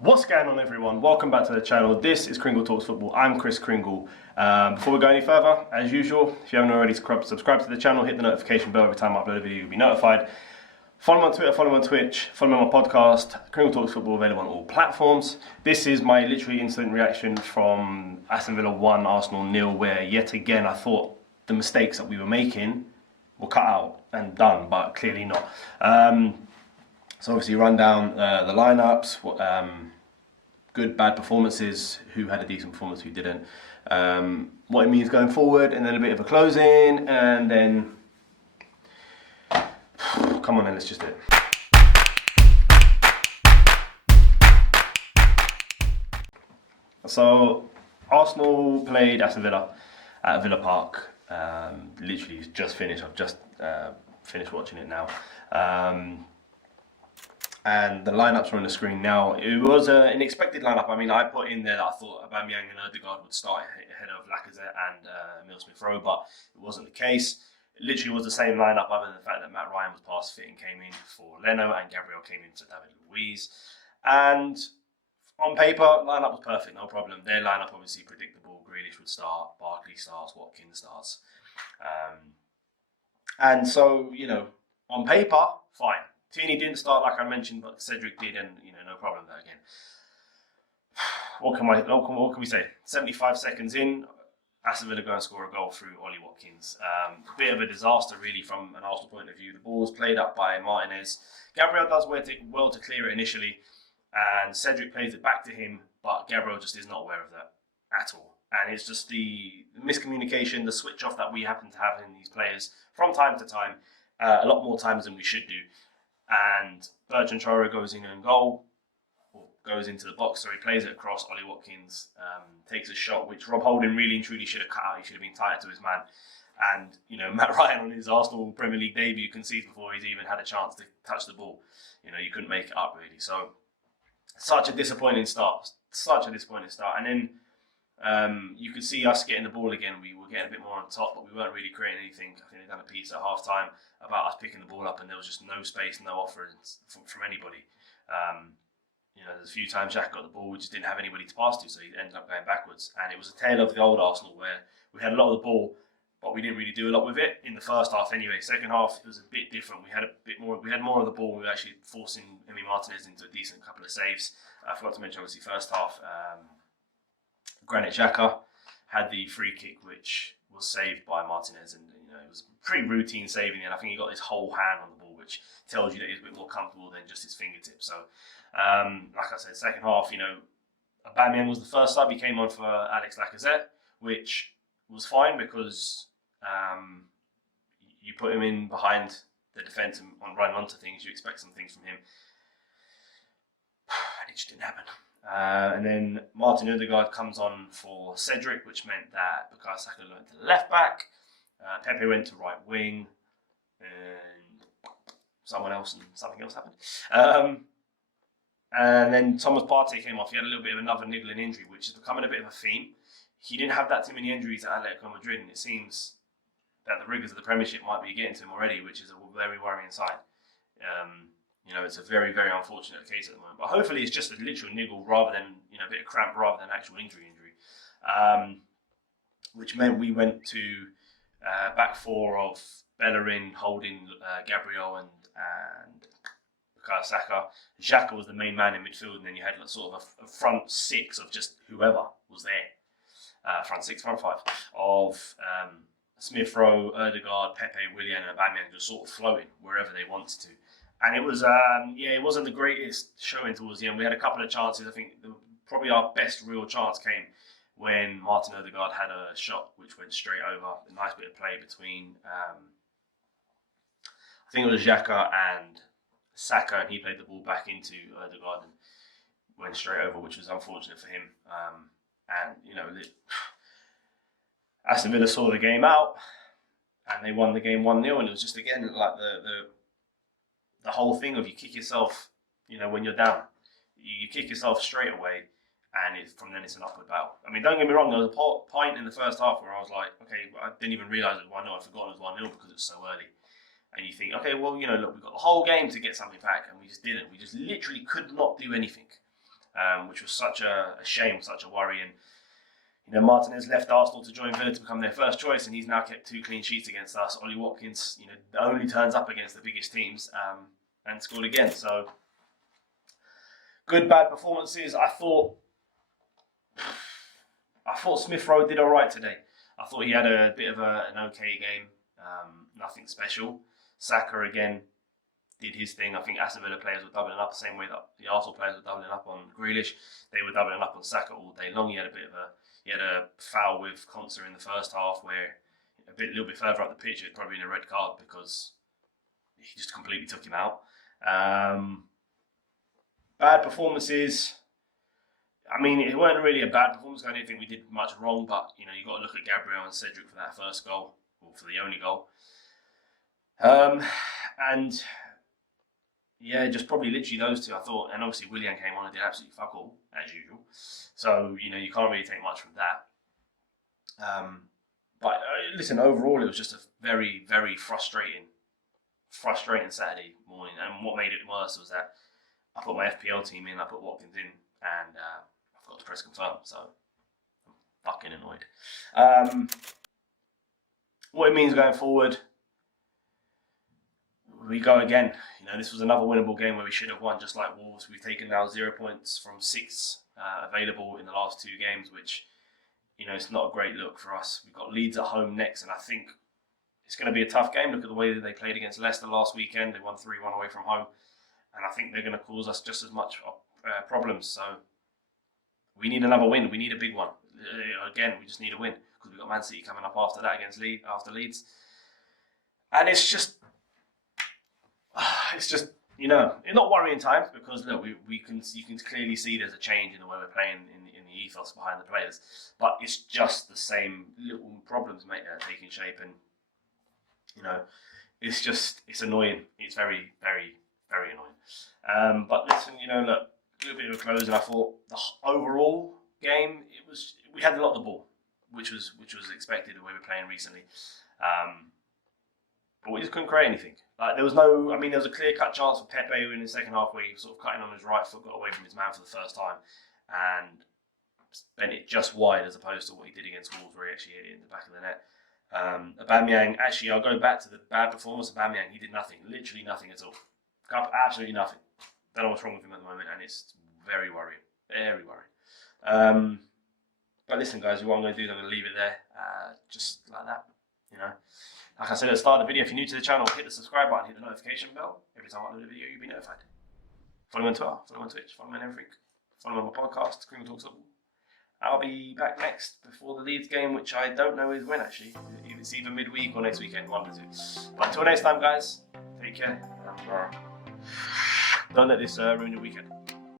What's going on, everyone? Welcome back to the channel. This is Kringle Talks Football. I'm Chris Kringle. Before we go any further, as usual, if you haven't already subscribe to the channel, hit the notification bell. Every time I upload a video, you'll be notified. Follow me on Twitter, follow me on Twitch, follow me on my podcast, Kringle Talks Football, available on all platforms. This is my literally instant reaction from Aston Villa 1, Arsenal 0, where yet again I thought the mistakes that we were making were cut out and done, but clearly not. So obviously run down the lineups, good, bad performances, who had a decent performance, who didn't, what it means going forward, and then a bit of a closing, and then, come on then, let's just do it. So Arsenal played Aston Villa at Villa Park, literally just finished, I've just finished watching it now. And the lineups are on the screen now. It was an expected lineup. I mean, I put in there that I thought Aubameyang and Odegaard would start ahead of Lacazette and Emile Smith-Rowe, but it wasn't the case. It literally was the same lineup, other than the fact that Matt Ryan was past fit and came in for Leno, and Gabriel came in for David Luiz. And on paper, lineup was perfect, no problem. Their lineup obviously predictable. Grealish would start, Barkley starts, Watkins starts. And so, you know, on paper, fine. Tierney didn't start, like I mentioned, but Cedric did, and no problem there again. What can we say? 75 seconds in, Aston Villa go and score a goal through Ollie Watkins. Bit of a disaster, really, from an Arsenal point of view. The ball was played up by Martinez. Gabriel does well to clear it initially, and Cedric plays it back to him, but Gabriel just is not aware of that at all. And it's just the miscommunication, the switch off that we happen to have in these players from time to time, a lot more times than we should do. And Bertrand Traore goes in and goal, or goes into the box, so he plays it across. Ollie Watkins takes a shot, which Rob Holding really and truly should have cut out. He should have been tighter to his man. And, Matt Ryan on his Arsenal Premier League debut concedes before he's even had a chance to touch the ball. You couldn't make it up, really. So, such a disappointing start. And then you could see us getting the ball again. We were getting a bit more on top, but we weren't really creating anything. I think they done a piece at half time about us picking the ball up, and there was just no space, no offerings from anybody. There's a few times Jack got the ball, we just didn't have anybody to pass to, so he ended up going backwards. And it was a tale of the old Arsenal, where we had a lot of the ball, but we didn't really do a lot with it in the first half anyway. Second half, it was a bit different. We had more of the ball. We were actually forcing Emi Martinez into a decent couple of saves. I forgot to mention, obviously, first half, Granit Xhaka had the free kick, which was saved by Martinez, and it was pretty routine saving, and I think he got his whole hand on the ball, which tells you that he's a bit more comfortable than just his fingertips. So, like I said, second half, Aubameyang was the first sub. He came on for Alex Lacazette, which was fine because you put him in behind the defence and running onto things, you expect some things from him. It just didn't happen. And then Martin Odegaard comes on for Cedric, which meant that Bukayo Saka went to the left back, Pepe went to right wing, and something else happened. And then Thomas Partey came off. He had a little bit of another niggling injury, which is becoming a bit of a theme. He didn't have that too many injuries at Atletico Madrid, and it seems that the rigours of the Premiership might be getting to him already, which is a very worrying sign. It's a very, very unfortunate case at the moment. But hopefully it's just a literal niggle rather than, a bit of cramp rather than actual injury. Which meant we went to back four of Bellerin, Holding, Gabriel and Bukayo Saka. Xhaka was the main man in midfield, and then you had sort of a front six of just whoever was there. Front five of Smith-Rowe, Odegaard, Pepe, Willian and Aubameyang just sort of floating wherever they wanted to. And it was, it wasn't the greatest showing towards the end. We had a couple of chances. I think probably our best real chance came when Martin Odegaard had a shot which went straight over. A nice bit of play between, I think it was Xhaka and Saka, and he played the ball back into Odegaard and went straight over, which was unfortunate for him. Aston Villa saw the game out, and they won the game 1-0, and it was just, again, like the whole thing of you kick yourself, when you're down. You kick yourself straight away, and from then it's an upward battle. I mean, don't get me wrong, there was a point in the first half where I was like, okay, I didn't even realise it was 1-0. I forgot it was 1-0 because it was so early. And you think, okay, well, look, we've got the whole game to get something back, and we just didn't. We just literally could not do anything. which was such a shame, such a worry. And Martinez left Arsenal to join Villa to become their first choice, and he's now kept 2 clean sheets against us. Ollie Watkins, only turns up against the biggest teams and scored again. So good, bad performances. I thought Smith Rowe did all right today. I thought he had a bit of an okay game, nothing special. Saka again did his thing. I think Aston Villa players were doubling up the same way that the Arsenal players were doubling up on Grealish. They were doubling up on Saka all day long. He had a foul with Konsa in the first half where a little bit further up the pitch, it'd probably been a red card because he just completely took him out. Bad performances. I mean, it weren't really a bad performance. I didn't think we did much wrong, but you got to look at Gabriel and Cedric for that first goal, or for the only goal. And yeah, just probably literally those two, I thought. And obviously Willian came on and did absolutely fuck all, as usual. So, you can't really take much from that. But listen, overall, it was just a very, very frustrating Saturday morning. And what made it worse was that I put my FPL team in, I put Watkins in, and I forgot to press confirm. So I'm fucking annoyed. What it means going forward, we go again. This was another winnable game where we should have won, just like Wolves. We've taken now 0 points from 6 available in the last 2 games, which, it's not a great look for us. We've got Leeds at home next, and I think it's going to be a tough game. Look at the way that they played against Leicester last weekend. They won 3-1 away from home, and I think they're going to cause us just as much problems. So we need another win. We need a big one. Again, we just need a win because we've got Man City coming up after that against Leeds, and it's just it's not worrying times because look, you can clearly see there's a change in the way we're playing in the ethos behind the players, but it's just the same little problems taking shape, and it's annoying. It's very, very, very annoying. But listen, look, a little bit of a close, and I thought the overall game we had a lot of the ball, which was expected the way we're playing recently. But we just couldn't create anything. There was a clear-cut chance for Pepe in the second half where he sort of cutting on his right foot, got away from his man for the first time, and bent it just wide as opposed to what he did against Wolves where he actually hit it in the back of the net. Aubameyang, actually, I'll go back to the bad performance of Aubameyang. He did nothing, literally nothing at all. Absolutely nothing. Don't know what's wrong with him at the moment, and it's very worrying. Very worrying. But listen, guys, what I'm going to do is I'm going to leave it there, just like that, Like I said at the start of the video, if you're new to the channel, hit the subscribe button, hit the notification bell. Every time I upload a video, you'll be notified. Follow me on Twitter, follow me on Twitch, follow me on everything. Follow me on my podcast, Criminal Talks Football. I'll be back next before the Leeds game, which I don't know is when actually. It's either midweek or next weekend, one of the two. But until next time, guys, take care. And, don't let this ruin your weekend.